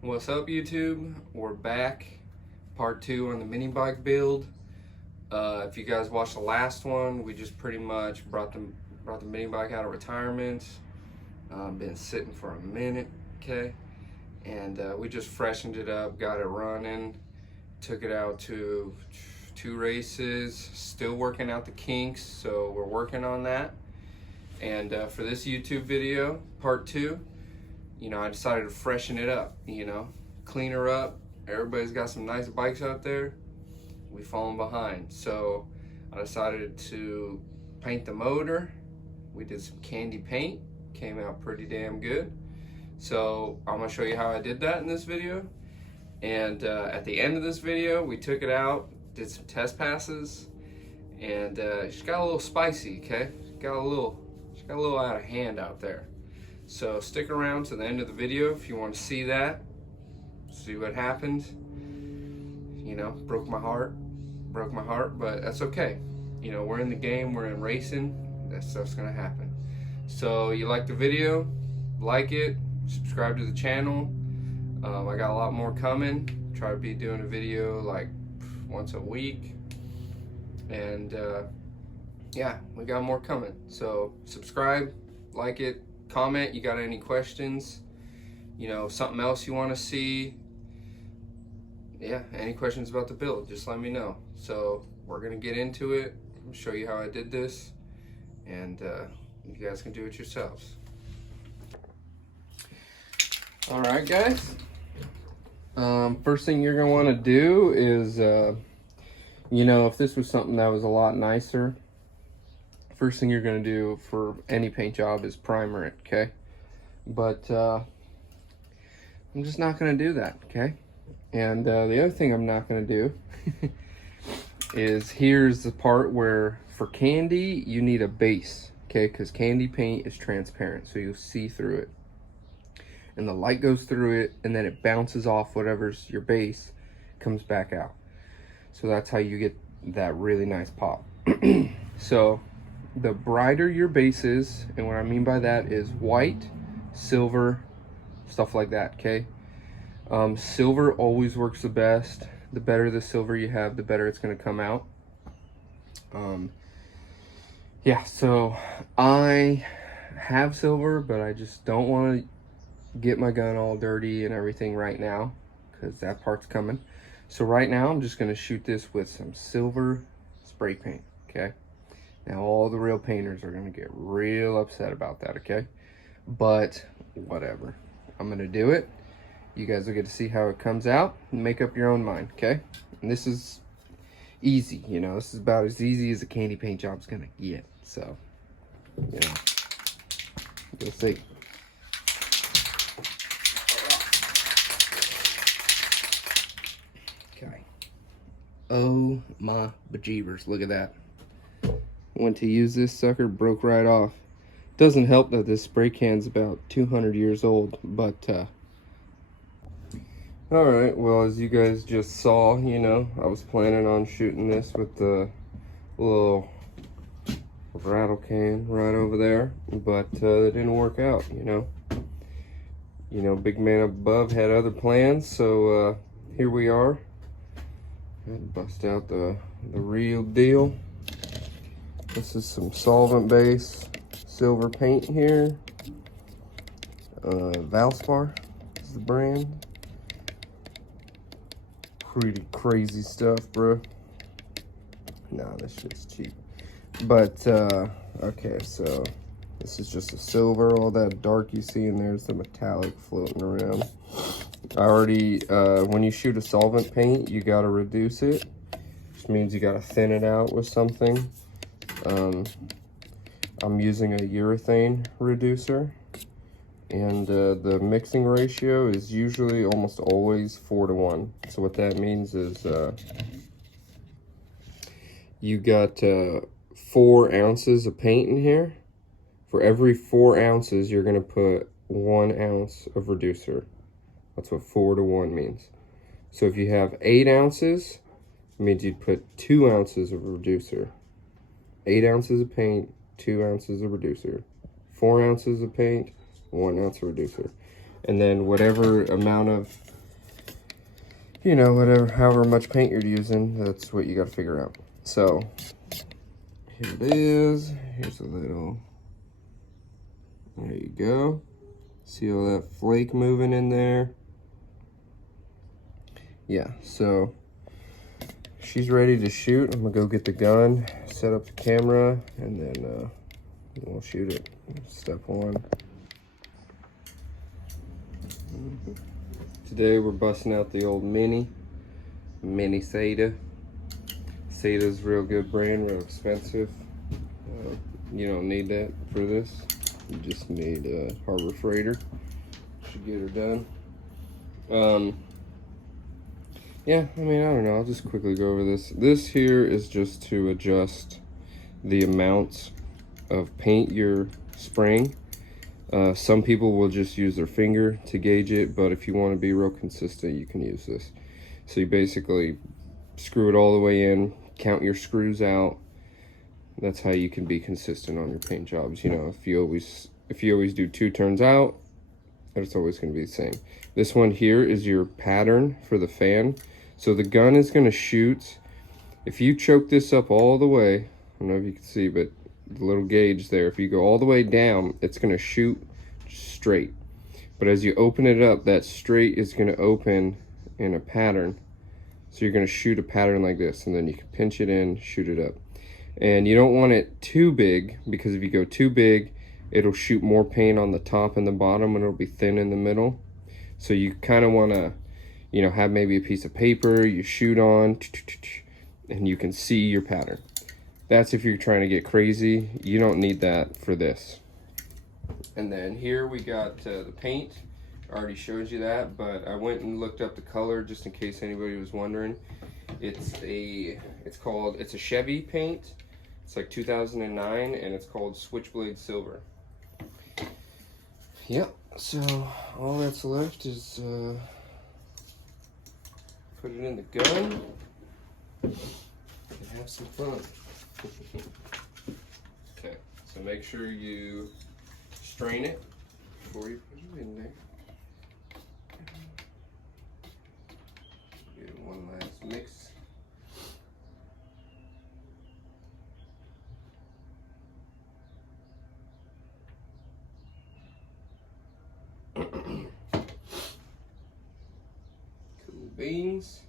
What's up, YouTube? We're back, part 2 on the mini bike build. If you guys watched the last one, we just pretty much brought the mini bike out of retirement. Been sitting for a minute, okay, and we just freshened it up, got it running, took it out to 2 races. Still working out the kinks, so we're working on that. And for this YouTube video, part 2. I decided to freshen it up, clean her up. Everybody's got some nice bikes out there. We fallen behind. So I decided to paint the motor. We did some Kandy paint, came out pretty damn good. So I'm gonna show you how I did that in this video. And at the end of this video, we took it out, did some test passes, and she got a little spicy, okay? She got a little out of hand out there. So stick around to the end of the video if you want to see that, see what happened. Broke my heart, but that's okay. We're in the game, we're in racing, that stuff's gonna happen. So you like the video, like it, subscribe to the channel. I got a lot more coming. Try to be doing a video like once a week. And yeah, we got more coming. So subscribe, like it, comment. You got any questions, something else you want to see, any questions about the build, just let me know. So we're gonna get into it. I'll show you how I did this, and you guys can do it yourselves. All right, guys, first thing you're gonna want to do is if this was something that was a lot nicer, first thing you're going to do for any paint job is primer it, okay? But I'm just not going to do that, okay? And the other thing I'm not going to do is, here's the part where for Kandy you need a base, okay? Because Kandy paint is transparent, so you'll see through it. And the light goes through it, and then it bounces off whatever's your base, comes back out. So that's how you get that really nice pop. So the brighter your base is, and what I mean by that is white, silver, stuff like that, okay? Silver always works the best. The better the silver you have, the better it's going to come out. Yeah, so I have silver, but I just don't want to get my gun all dirty and everything right now, because that part's coming. So right now I'm just going to shoot this with some silver spray paint, okay? Now, all the real painters are going to get real upset about that, okay? But whatever. I'm going to do it. You guys will get to see how it comes out and make up your own mind, okay? And this is easy, This is about as easy as a Kandy paint job's going to get. So, you'll see. Okay. Oh my bejeebers, look at that. Went to use this sucker, broke right off. Doesn't help that this spray can's about 200 years old, but alright, well, as you guys just saw, I was planning on shooting this with the little rattle can right over there, but it didn't work out, big man above had other plans, so here we are. Had to bust out the real deal. This is some solvent base silver paint here. Valspar is the brand. Pretty crazy stuff, bro. Nah, this shit's cheap. But okay, so this is just a silver. All that dark you see in there is the metallic floating around. I already, when you shoot a solvent paint, you gotta reduce it, which means you gotta thin it out with something. I'm using a urethane reducer, and the mixing ratio is usually almost always 4:1. So what that means is you got 4 ounces of paint in here. For every 4 ounces, you're going to put 1 ounce of reducer. That's what 4:1 means. So if you have 8 ounces, it means you'd put 2 ounces of reducer. 8 ounces of paint, 2 ounces of reducer. 4 ounces of paint, 1 ounce of reducer. And then whatever amount of you know, whatever, however much paint you're using, that's what you got to figure out. So here it is. Here's a little, there you go. See all that flake moving in there? Yeah, so she's ready to shoot. I'm gonna go get the gun, set up the camera, and then we'll shoot it. Step one. Today we're busting out the old Mini Seda. Seda's real good brand, real expensive. You don't need that for this. You just need a Harbor Freighter. Should get her done. Yeah, I mean, I don't know. I'll just quickly go over this. This here is just to adjust the amount of paint you're spraying. Some people will just use their finger to gauge it, but if you want to be real consistent, you can use this. So you basically screw it all the way in, count your screws out. That's how you can be consistent on your paint jobs. You know, if you always do 2 turns out, it's always going to be the same. This one here is your pattern for the fan. So the gun is going to shoot. If you choke this up all the way, I don't know if you can see, but the little gauge there, if you go all the way down, it's going to shoot straight. But as you open it up, that straight is going to open in a pattern. So you're going to shoot a pattern like this, and then you can pinch it in, shoot it up. And you don't want it too big, because if you go too big, it'll shoot more paint on the top and the bottom, and it'll be thin in the middle. So you kind of want to, you know, have maybe a piece of paper you shoot on, and you can see your pattern. That's if you're trying to get crazy. You don't need that for this. And then here we got the paint. I already showed you that, but I went and looked up the color just in case anybody was wondering. It's a Chevy paint. It's like 2009, and it's called Switchblade Silver. Yep, so all that's left is put it in the gun and have some fun. Okay, so make sure you strain it before you put it in there. Give it one last mix. Cool beans.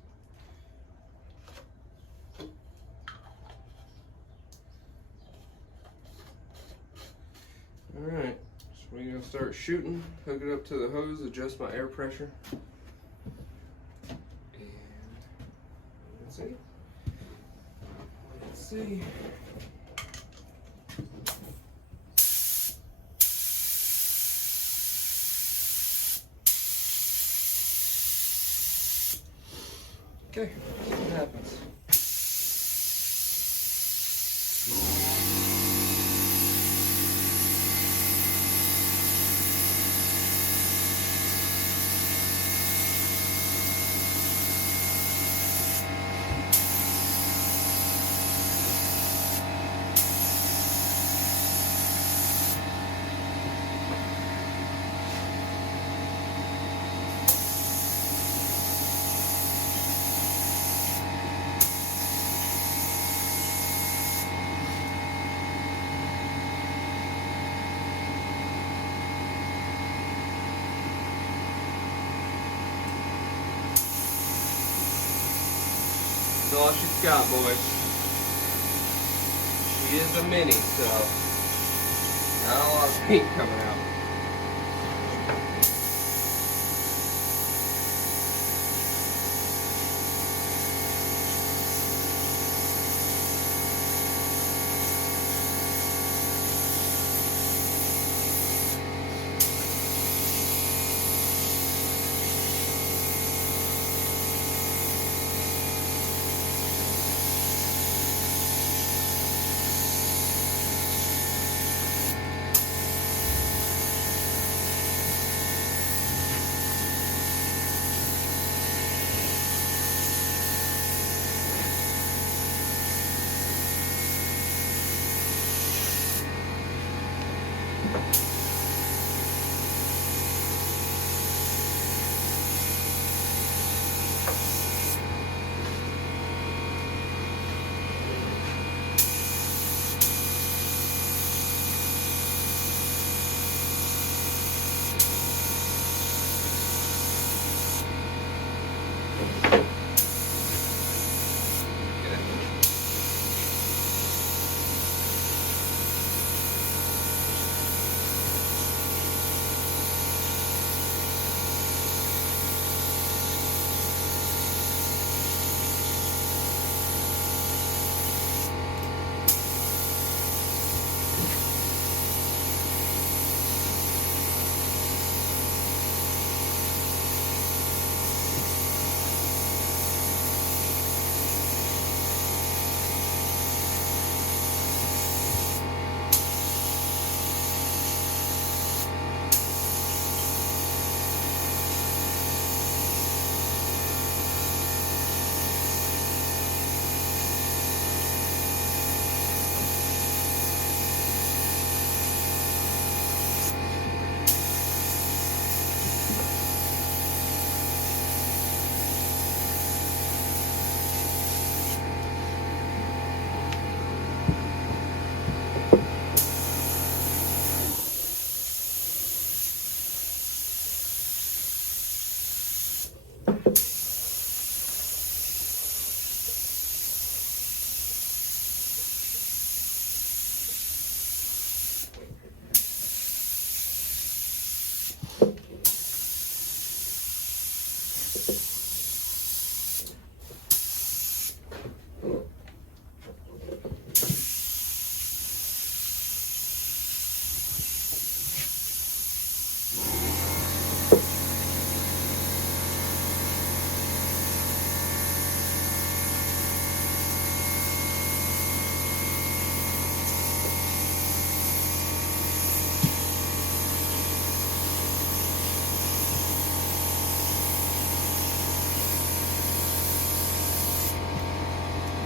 Alright, so we're gonna start shooting, hook it up to the hose, adjust my air pressure. And let's see. Let's see. Okay, see what happens. That's all she's got, boys. She is a mini, so not a lot of paint coming out.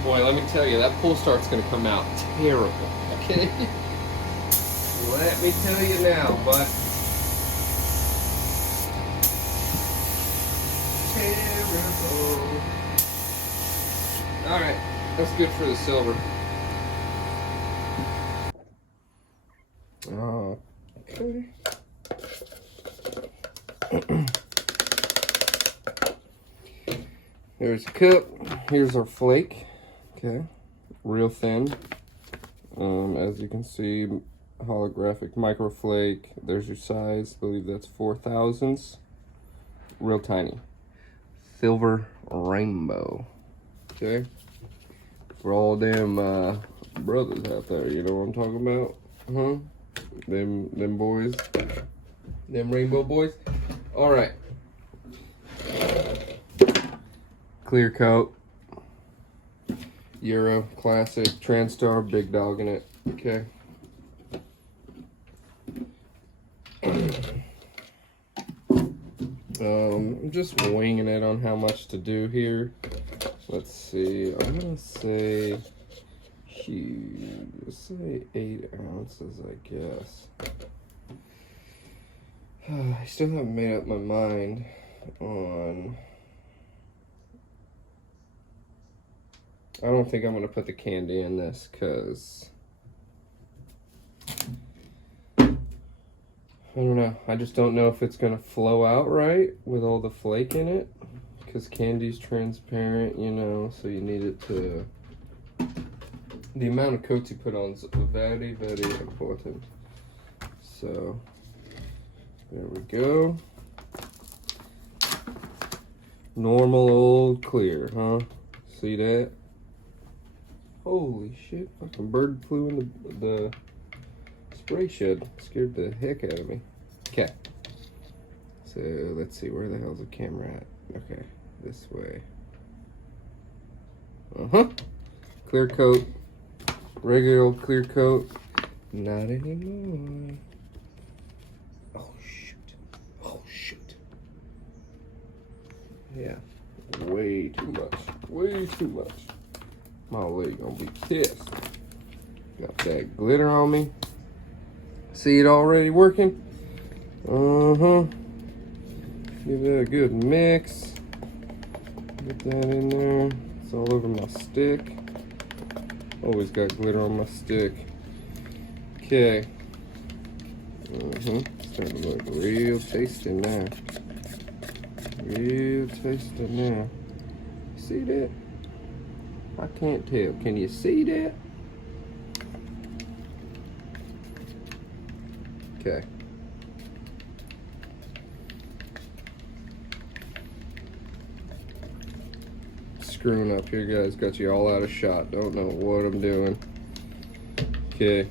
Boy, let me tell you, that pull start's gonna come out terrible, okay? Let me tell you now, but terrible. Alright, that's good for the silver. Okay. There's a cup. Here's our flake. Okay, real thin. As you can see, holographic microflake. There's your size. I believe that's 4 thousandths. Real tiny. Silver rainbow. Okay, for all them brothers out there, you know what I'm talking about? Huh? Them boys. Them rainbow boys. All right. Clear coat. Euro classic Transtar, big dog in it. Okay. I'm just winging it on how much to do here. Let's see. I'm gonna say, let's say 8 ounces, I guess. I still haven't made up my mind on. I don't think I'm going to put the candy in this because I don't know. I just don't know if it's going to flow out right with all the flake in it, because candy's transparent, you know, so you need it to. The amount of coats you put on is very, very important. So there we go. Normal old clear, huh? See that? Holy shit, fucking bird flew in the spray shed. Scared the heck out of me. Okay. So, let's see, where the hell's the camera at? Okay, this way. Uh-huh. Clear coat. Regular old clear coat. Not anymore. Oh, shoot. Oh, shoot. Yeah. Way too much. Way too much. My leg gonna be pissed. Got that glitter on me. See it already working? Uh-huh. Give it a good mix. Get that in there. It's all over my stick. Always got glitter on my stick. Okay. Starting to look real tasty now. Real tasty now. See that? I can't tell. Can you see that? Okay. Screwing up here, guys. Got you all out of shot. Don't know what I'm doing. Okay.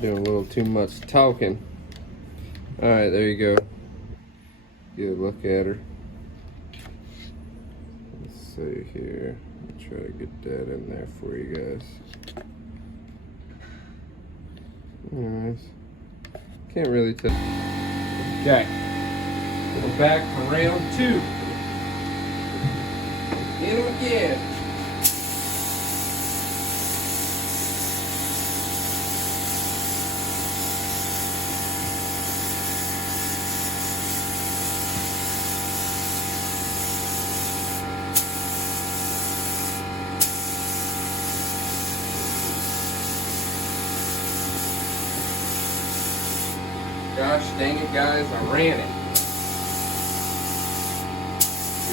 Doing a little too much talking. Alright, there you go. Good look at her. See here, try to get that in there for you guys. Alright, can't really tell. Okay, we're back for round 2. Hit him again. Gosh dang it, guys, I ran it.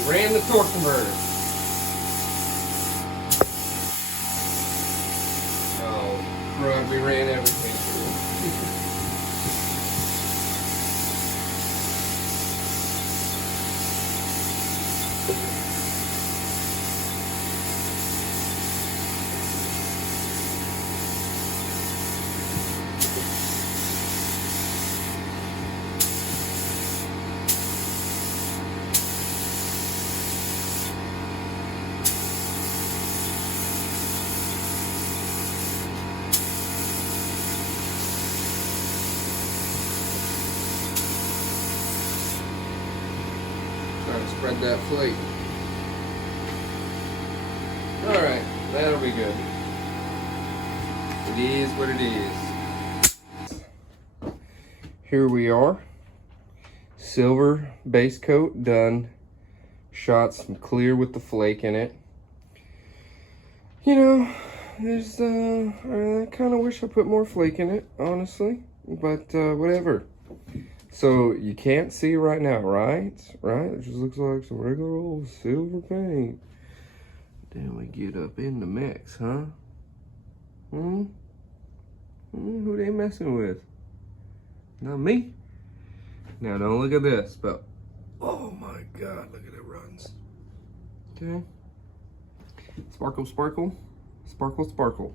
We ran the torque converter. Oh, crud, we ran everything through. Trying to spread that plate. Alright, that'll be good. It is what it is. Here we are. Silver base coat done. Shot some clear with the flake in it. You know, there's I kind of wish I put more flake in it, honestly. But whatever. So you can't see right now, right? Right? It just looks like some regular old silver paint. Then we get up in the mix, huh? Who they messing with? Not me. Now don't look at this, but oh my God, look at it runs. Okay. Sparkle, sparkle, sparkle, sparkle.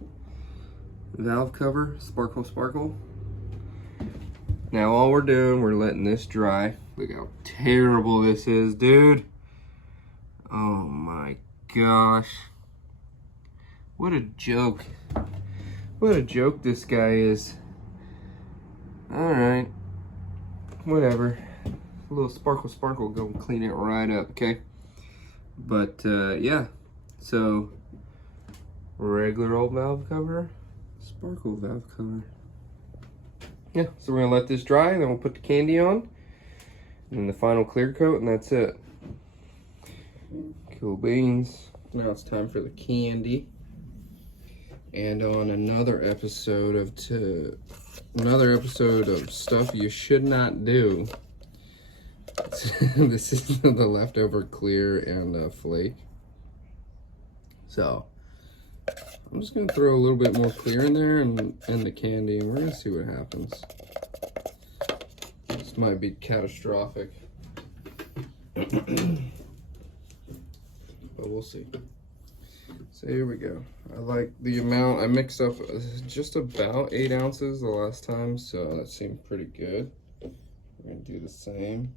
Valve cover, sparkle, sparkle. Now all we're doing, we're letting this dry. Look how terrible this is, dude. Oh my gosh. What a joke. What a joke this guy is. Alright. Whatever. A little sparkle sparkle, go and clean it right up, okay? But yeah. So regular old valve cover, sparkle valve cover. Yeah, so we're gonna let this dry, and then we'll put the candy on, and then the final clear coat, and that's it. Cool beans. Now it's time for the candy. And on another episode of stuff you should not do. This is the leftover clear and flake. So I'm just gonna throw a little bit more clear in there and the candy, and we're gonna see what happens. This might be catastrophic, but we'll see. So here we go. I like the amount. I mixed up just about 8 ounces the last time, so that seemed pretty good. We're gonna do the same.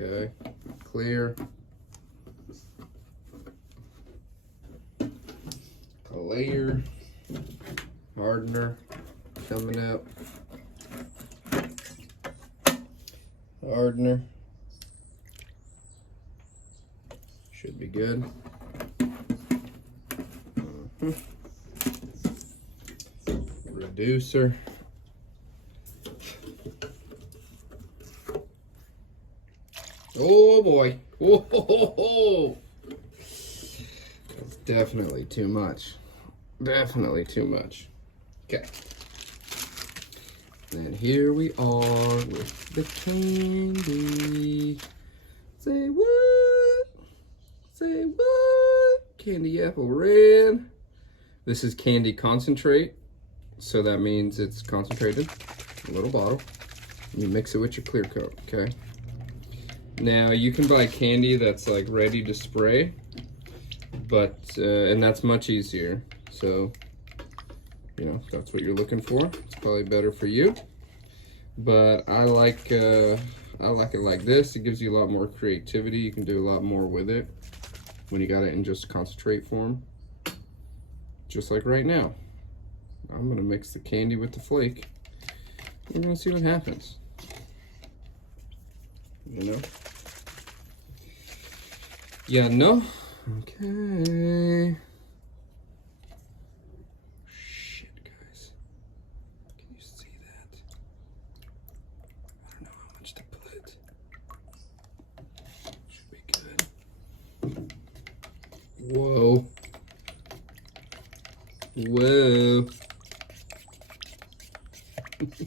Okay, clear. Layer, hardener coming up. Hardener. Should be good. Reducer. Oh boy. Whoa. That's definitely too much. Definitely too much. Okay. And here we are with the candy. Say what? Say what? Candy apple red. This is candy concentrate. So that means it's concentrated. A little bottle. You mix it with your clear coat, okay? Now you can buy candy that's like ready to spray, but and that's much easier. So, you know, if that's what you're looking for, it's probably better for you. But I like it like this. It gives you a lot more creativity. You can do a lot more with it when you got it in just concentrate form. Just like right now. I'm gonna mix the candy with the flake. We're gonna see what happens. You know? Yeah, no? Okay. Shit, guys. Can you see that? I don't know how much to put. Should be good. Whoa. Whoa. It's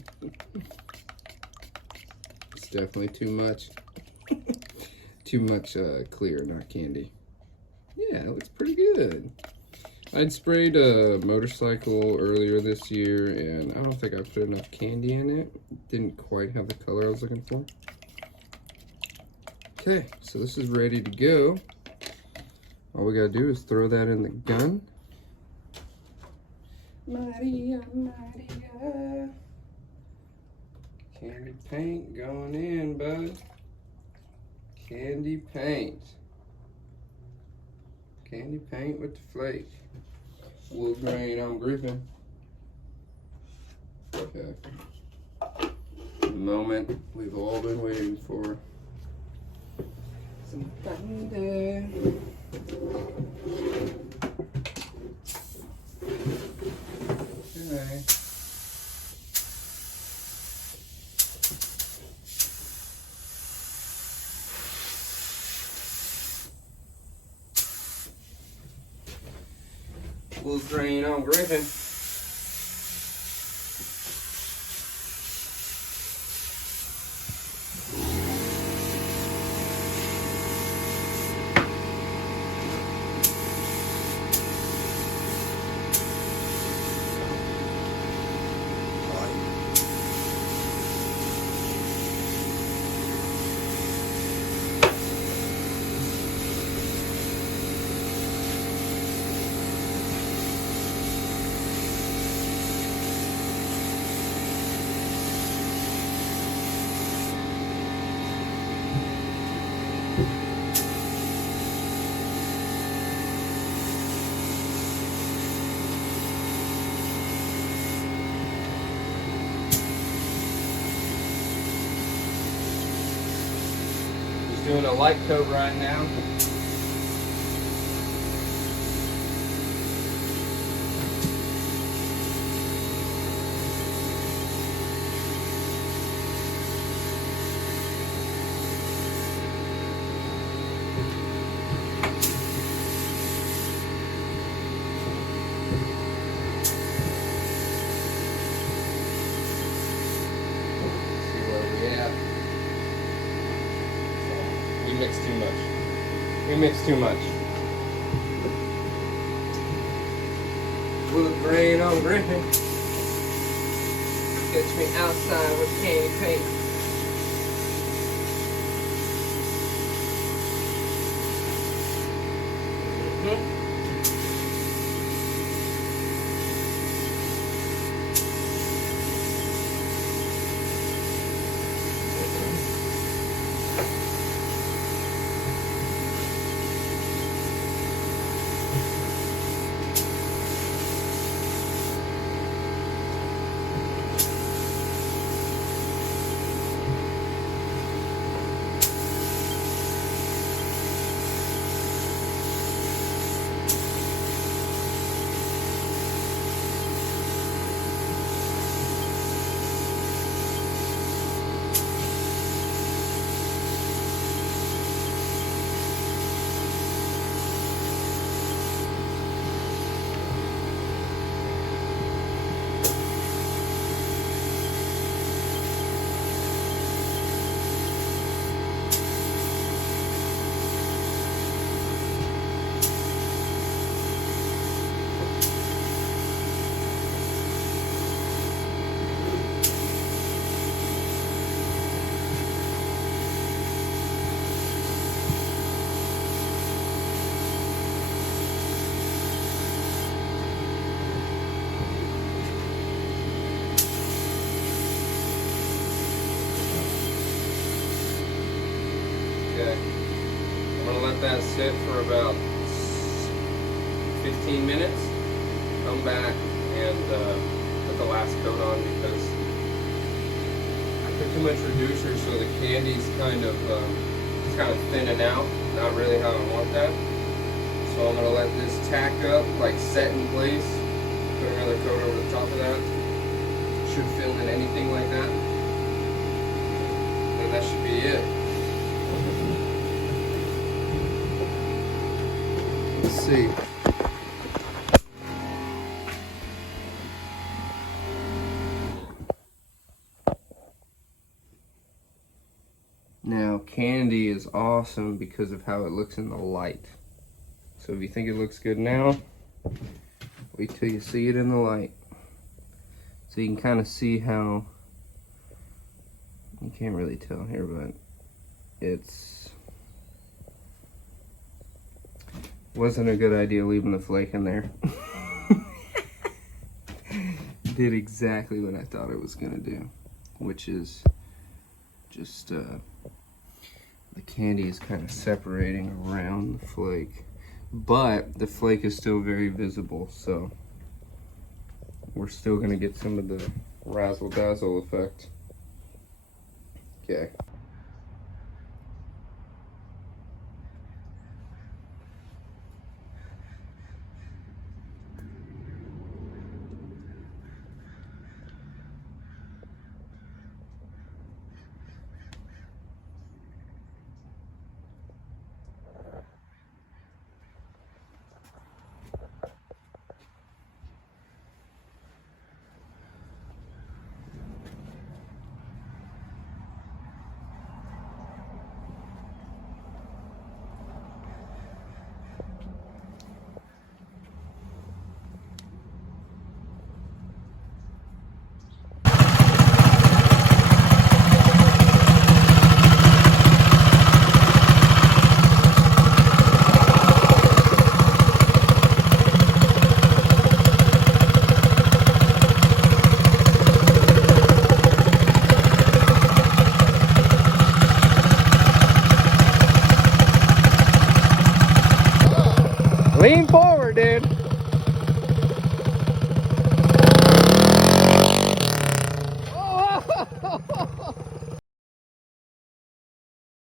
definitely too much. Too much clear, not candy. Yeah, it looks pretty good. I'd sprayed a motorcycle earlier this year, and I don't think I put enough candy in it. Didn't quite have the color I was looking for. Okay, so this is ready to go. All we gotta do is throw that in the gun. Maria, Maria. Candy paint going in, bud. Candy paint. Candy paint with the flake. Wood grain on Griffin. Okay. The moment we've all been waiting for. Some thunder. Okay. Wood grain on Griffin. Doing a light coat right now. We mix too much. Wood grain on Griffin. Catch me outside with candy paint. Okay, I'm gonna let that sit for about 15 minutes. Come back and put the last coat on because I put too much reducer, so the candy's kind of it's kind of thinning out. Not really how I want that. So I'm gonna let this tack up, like set in place. Put another coat over the top of that. Should fill in anything like that. And that should be it. Let's see. Now, Kandy is awesome because of how it looks in the light. So if you think it looks good now, wait till you see it in the light. So you can kind of see how, you can't really tell here, but wasn't a good idea leaving the flake in there. Did exactly what I thought it was gonna do, which is just the candy is kind of separating around the flake, but the flake is still very visible, so we're still gonna get some of the razzle dazzle effect. Okay. Lean forward, dude.